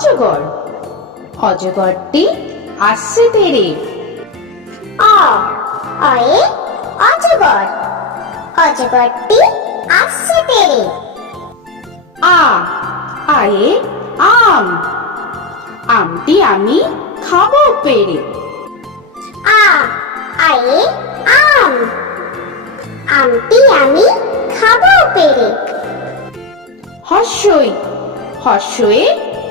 অজগর। অজগরটি আসছে তেরে। অ অয়ে অজগর। অজগরটি আসছে তেরে। আ আয়ে আম। আমটি আমি খাব পেরে। আ আয়ে আম। আমটি আমি খাব পেরে। হর্ষই হর্ষয়ে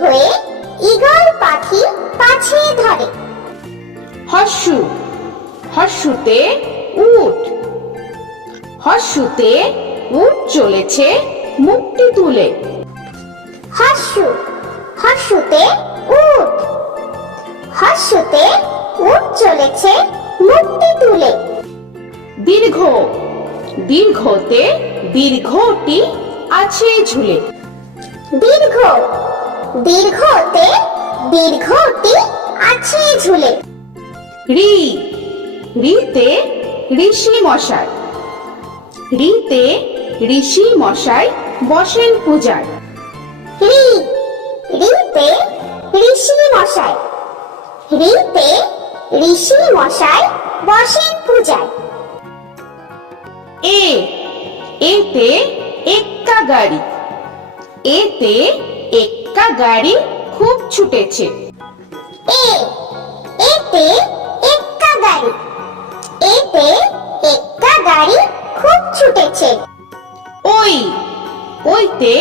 দীর্ঘয়ে ঈগল পাখি পাছে ধরে। হর্ষু হর্ষুতে উট। হর্ষুতে উট চলেছে মুক্তি তুলে। হর্ষু হর্ষুতে উট। হর্ষুতে উট চলেছে মুক্তি তুলে। দীর্ঘ দীর্ঘতে দীর্ঘটি আছে ঝুলে। দীর্ঘ দীর্ঘতে দীর্ঘটি আছে ঝুলে। রি রিতে ঋষি মশাই। রিতে ঋষি মশাই বসেন পূজায়। রি রিতে ঋষি মশাই। রিতে ঋষি মশাই বসেন পূজায়। এ এতে এক্কা গাড়ি। এতে এক্কা গাড়ি খুব ছুটেছে। এ এতে এক্কা গাড়ি। এতে এক্কা গাড়ি খুব ছুটেছে। ওই ওইতে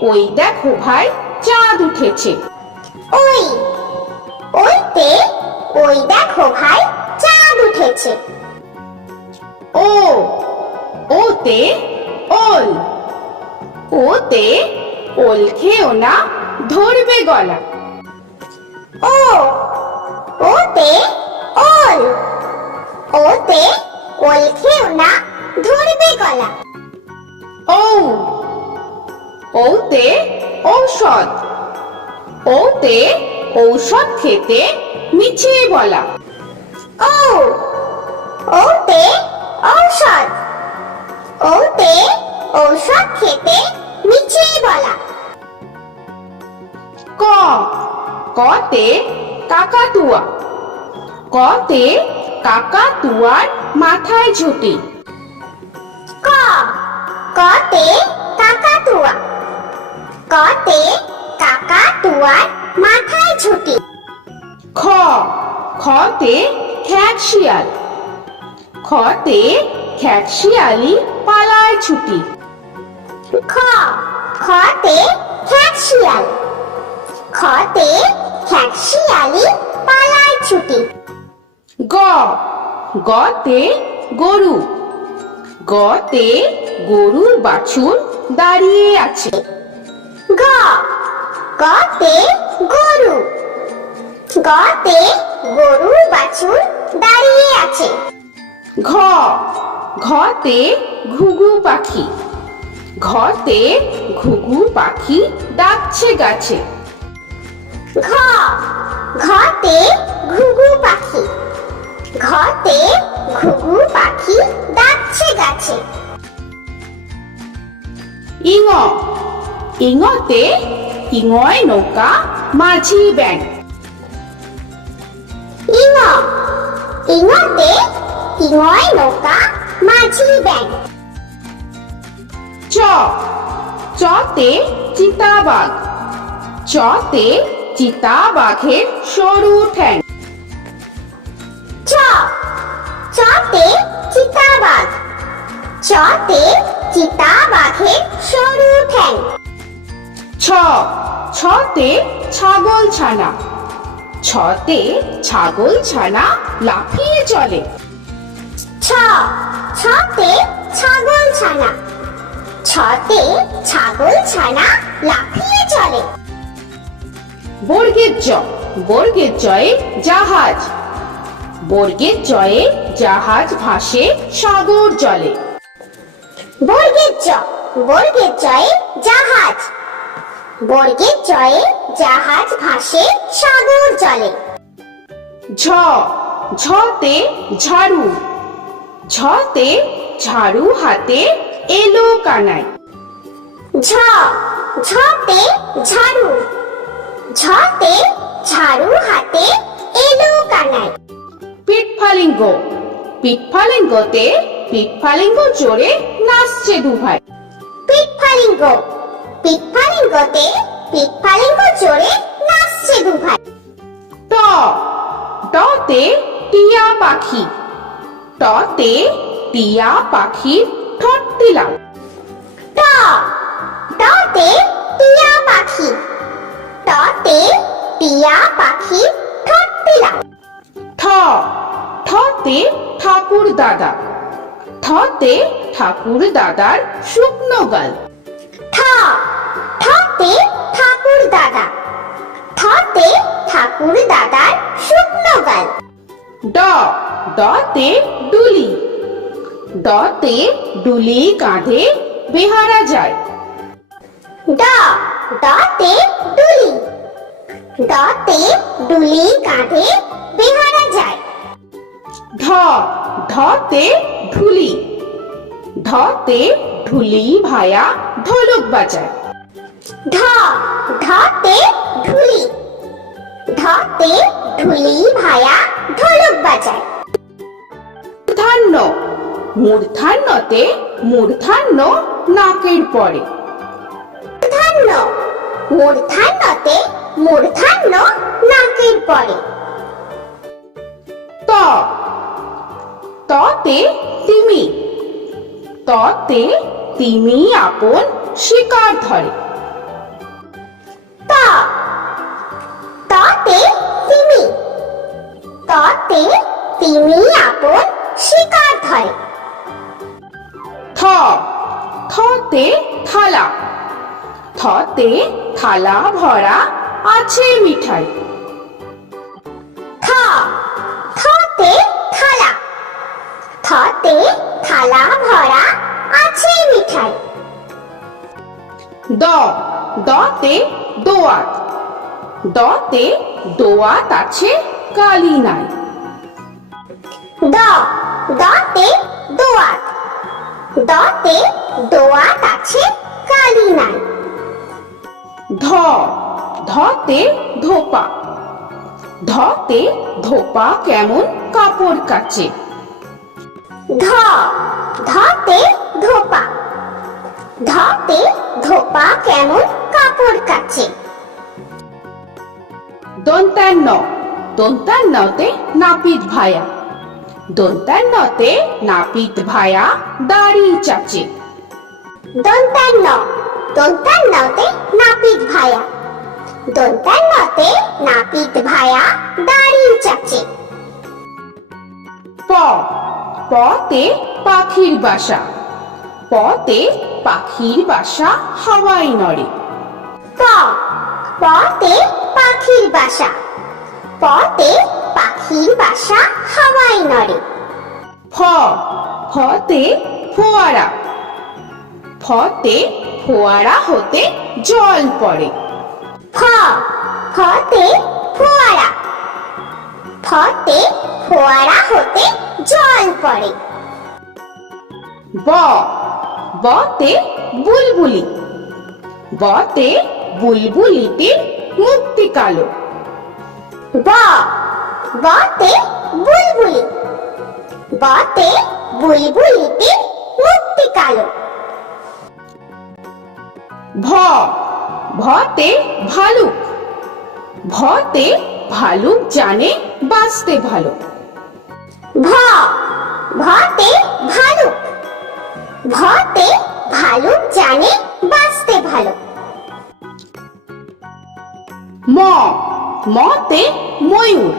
ওই দেখো ভাই চাঁদ উঠেছে। ওই ওইতে ওই দেখো ভাই চাঁদ উঠেছে। ও ওতে ওল। ওতে ওল খেও না ধরবে গলা। ও ওতে ওল। ওতে ওল খেও না ধরবে গলা। ও ওতে ঔষধ। ওতে ঔষধ খেতে মিছে বলা। ও ওতে ঔষধ। ওতে ঔষধ খেতে মিছে বলা। ক। কতে কাকাতুয়া। কতে কাকাতুয়ার মাথায় ঝুটি। ক। কতে কাকাতুয়া। কতে কাকাতুয়ার মাথায় ঝুটি। খ। খতে খ্যাট শিয়াল খতে খ্যাট শিয়ালি পালায় ছুটি খ। খতে খ্যাট শিয়াল খতে খ্যাট শিয়ালি পালায় ছুটি। গ। গতে গরু। গতে গরুর বাছুর দাঁড়িয়ে আছে। গ। গতে গরু। গতে গরু বাছুর দাঁড়িয়ে আছে। ঘ। ঘতে ঘুঘু পাখি। ঘতে ঘুঘু পাখি ডাকছে গাছে। ঘ। ঘতে ঘুঘু পাখি। ঘতে ঘুঘু পাখি ডাকছে গাছে। ইঙ। ইঙতে ইঙয় নৌকা মাঝি ব্যাং ইঙ। ইঙতে ইঙয় নৌকা মাঝি ব্যাং চ। চতে চিতাবাঘ। চতে চিতাবাঘের সরু ঠ্যাং। চ। চতে চিতাবাঘ চতে চিতাবাঘের সরু ঠ্যাং। ছ। ছতে ছাগল ছানা। ছতে ছাগল ছানা লাফিয়ে চলে। ছ। ছতে ছাগল ছানা। ছতে ছাগল ছানা লাফিয়ে চলে। বর্গের জ বর্গের জয়ে জাহাজ। বর্গের জয়ে জাহাজ ভাসে সাগর জলে। বর্গের জ বর্গের জয়ে জাহাজ। বর্গের জয়ে জাহাজ ভাসে সাগর জলে। ঝ ঝতে ঝাড়ু। ঝতে ঝাড়ু হাতে এলো কানাই ঝ ঝতে ঝাড়ু। ঝতে ঝাড়ু হাতে এলো কানাই পিঠফালিঙ্গ পিঠফালিঙ্গতে পিঠফালিঙ্গ জোরে নাচছে দুভাই পিঠফালিঙ্গ পিঠফালিঙ্গতে পিঠফালিঙ্গ চড়ে নাচছে দুভাই ট। টতে টিয়া পাখি। টতে টিয়া পাখির ঠোঁট দিলাম। ট। টতে টিয়া পাখি। টতে টিয়া পাখি দিলাম ঠ ঠতে ঠাকুর দাদা। ঠতে ঠাকুর দাদার শুকনো গাল। ঠ ঠতে ঠাকুর দাদা। ঠতে ঠাকুর দাদার শুকনো গাল। ড ডতে ডুলি। ডতে ডুলি কাঁধে বেহারা যায়। ড ডতে ডুলি। ডতে ডুলি কাঁধে বেহারা যায়। ঢ ঢতে ঢুলি ঢতে ঢুলি ভায়া ঢোলক বাজায়। ঢ ঢতে ঢুলি ঢতে ঢুলি ভায়া ঢোলক বাজায়। মূর্ধান্য মূর্ধান্যতে মূর্ধান্য নাকের পরে। মূর্ধান্য মূর্ধান্যতে মূর্ধান্য নাকের পরে। ত। ততে তিমি। ততে তিমি আপন শিকার ধরে। ত। ততে তিমি। ততে তিমি আপন শিকার ধরে। থ। থতে থালা। থতে থালা ভরা আছে মিঠাই। থ, থতে থালা। থতে থালা ভরা আছে মিঠাই। দ, দতে দোয়াত। দতে দোয়াত আছে কালি নাই। দ, দতে দোয়াত। দতে দোয়াত আছে কালি নাই। ধ ধতে ধোপা। ধতে ধোপা কেমন কাপড় কাচে? ধ ধতে ধোপা। ধতে ধোপা কেমন কাপড় কাচে? দন্তান্ন। দন্তান্নতে নাপিত ভায়া। দন্তান্নতে নাপিত ভায়া দাড়ি চাচে। দন্তান্ন। দন্তান্নতে নাপিত ভায়া। দন্তান্নতে নাপিত ভায়া দাড়ি চাচে প। পতে পাখির বাসা। পতে পাখির বাসা হাওয়ায় নড়ে। প। পতে পাখির বাসা। পতে পাখির বাসা হাওয়ায় নড়ে। ফ। ফতে ফোয়ারা। ফতে ফোয়ারা হতে জল পড়ে। ফ ফতে ফোয়ারা। ফতে ফোয়ারা হতে জল পড়ে। ব। বতে বুলবুলি। বতে বুলবুলিটির মুক্তি কালো। ব। বতে বুলবুলি। বতে বুলবুলিতে মুক্তি কালো। ভ। ভতে ভালুক। ভতে ভালুক জানে বাঁচতে ভালো। ভ ভতে ভালুক। ভতে ভালুক জানে বাঁচতে ভালো। ম মতে ময়ূর।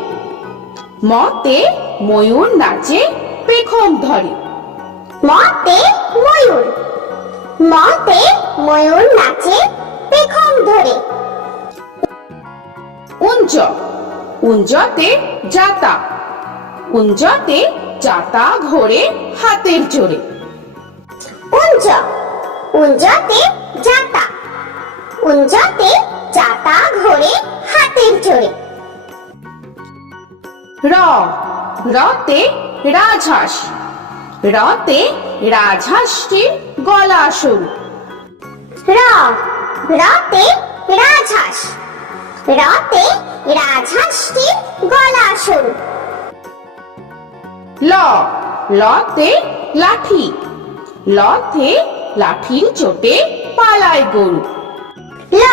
মতে ময়ূর নাচে পেখম ধরে। মতে ময়ূর। মতে ময়ূর নাচে পেখম ধরে। উঞ্জ উঞ্জতে যাতা। উঞ্জতে যাতা ঘোরে হাতের জোরে। উঞ্জ উঞ্জতে যাতা। উঞ্জতে যাতা ঘোরে হাতের জোরে। র। রতে রাজহাঁস। রতে রাজহাঁসটির গলা সরু। র। রতে রাজহাঁস। রতে রাজহাঁসটির গলা সরু ল লতে লাঠি। লতে লাঠির চোটে পালায় গরু। ল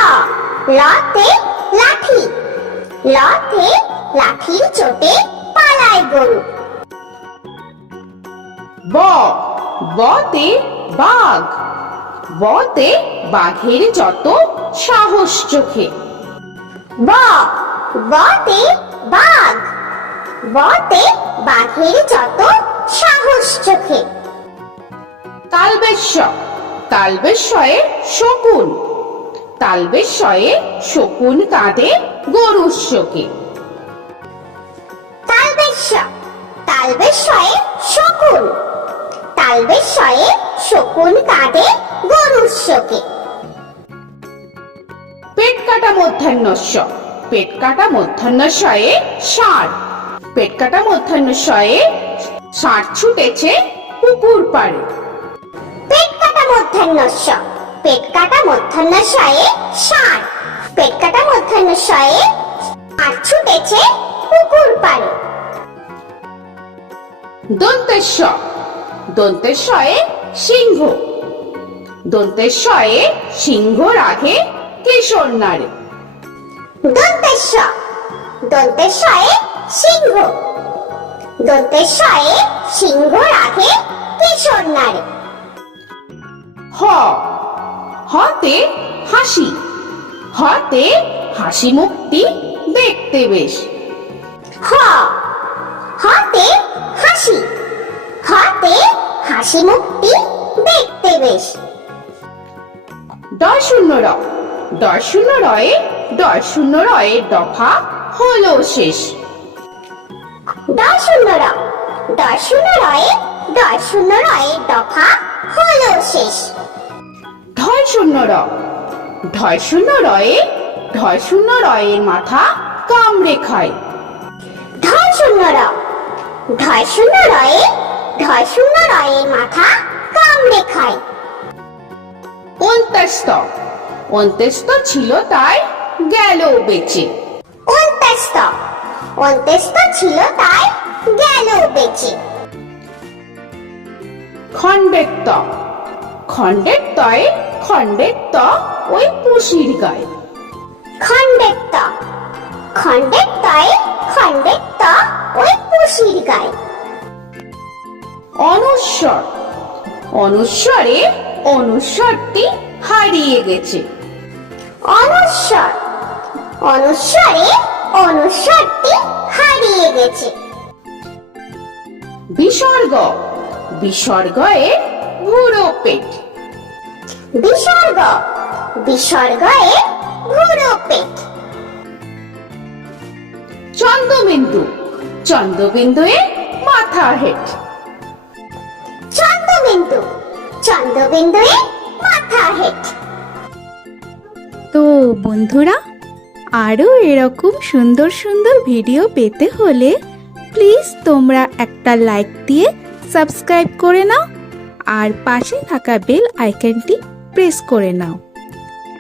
লতে লাঠি। লতে লাঠির চোটে পালায় গরু। ব বতে বাঘ। বতে বাঘের যত সাহস চোখে। ব বতে বাঘ। বতে বাঘের যত সাহস চোখে। তালবেশ্ব তালবেশ্বয়ে শকুন। তালবেশ্বয়ে শকুন কাঁধে গরুর শোকে। তালবেশ্য তালবেশ্বয়ে শকুন। তালবেশ্বয়ে শকুন কাঁধে গরুর শোকে। পেট কাটা মধ্যাহ্নস্য পেট কাটা মধ্যাহ্নশয়ে ষাঁড়। পেট কাটা মধ্যাহ্নশয়ে ষাঁড় ছুটেছে পুকুর পাড়ে। পেট কাটা মধ্যাহ্নস্য পেট কাটা মধ্যাহ্নশয়ে ষাঁড়। পেট কাটা মধ্যাহ্নশয়ে আর ছুটেছে পুকুর পাড়ে। দন্তেশ্ব দন্তেশ্বয়ে সিংহ। দন্তেশ্বয়ে সিংহ রাখে কিশোর নারে। দন্তেশ্ব দন্তেশ্বয়ে সিংহ। দন্তেশ্বয়ে সিংহ রাখে কিশোর নারে। হ। হতে হাসি। হতে হাসি মুক্তি দেখতে বেশ। হ। হাতে হাসি। হাতে হাসি মুক্তি দেখতে বেশ। দশ শূন্য র দশ শূন্য রয়ে দশ শূন্য রয়ের দফা হলো শেষ। দশ শূন্য র দশ শূন্য রয়ে দশ শূন্য রয়ের দফা হলো শেষ। শূন্য র শূন্য রয়ে শূন্য রয়ের মাথা কামড়ে খায়। ঢয় শূন্য র ঢয় শূন্য রয়ে শূন্য রয়ের মাথা কামড়ে খায়। অন্ত্যস্ত অন্ত্যস্ত ছিল তাই গেল বেঁচে। অন্ত্যস্ত অন্ত্যস্ত ছিল তাই গেল বেঁচে। খণ্ডের ত খণ্ডের তয়ে খণ্ডের ত ওই পুষির গায়ে। খণ্ডের ত খণ্ডের তয়ে খণ্ডের ত ওই পুষির গায়ে। অনুস্বর। অনুস্বরে অনুস্বরটি হারিয়ে গেছে। অনুস্বর অনুস্বরে অনুস্বরটি হারিয়ে গেছে। বিসর্গ। বিসর্গয়ে ভুরো পেট। বিসর্গ। বিসর্গয়ে ভুরো পেট। চন্দ্রবিন্দু। চন্দ্রবিন্দুয়ে মাথা হেট। চন্দ্রবিন্দু। তো বন্ধুরা, আরও এরকম সুন্দর সুন্দর ভিডিও পেতে হলে প্লিজ তোমরা একটা লাইক দিয়ে সাবস্ক্রাইব করে নাও আর পাশে থাকা বেল আইকনটি প্রেস করে নাও।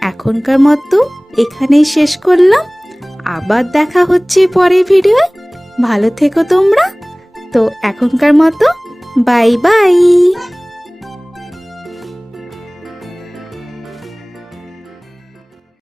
এখনকার মতো এখানেই শেষ করলাম। আবার দেখা হচ্ছে পরের ভিডিও ভালো থেকো তোমরা। তো এখনকার মতো, বাই বাই।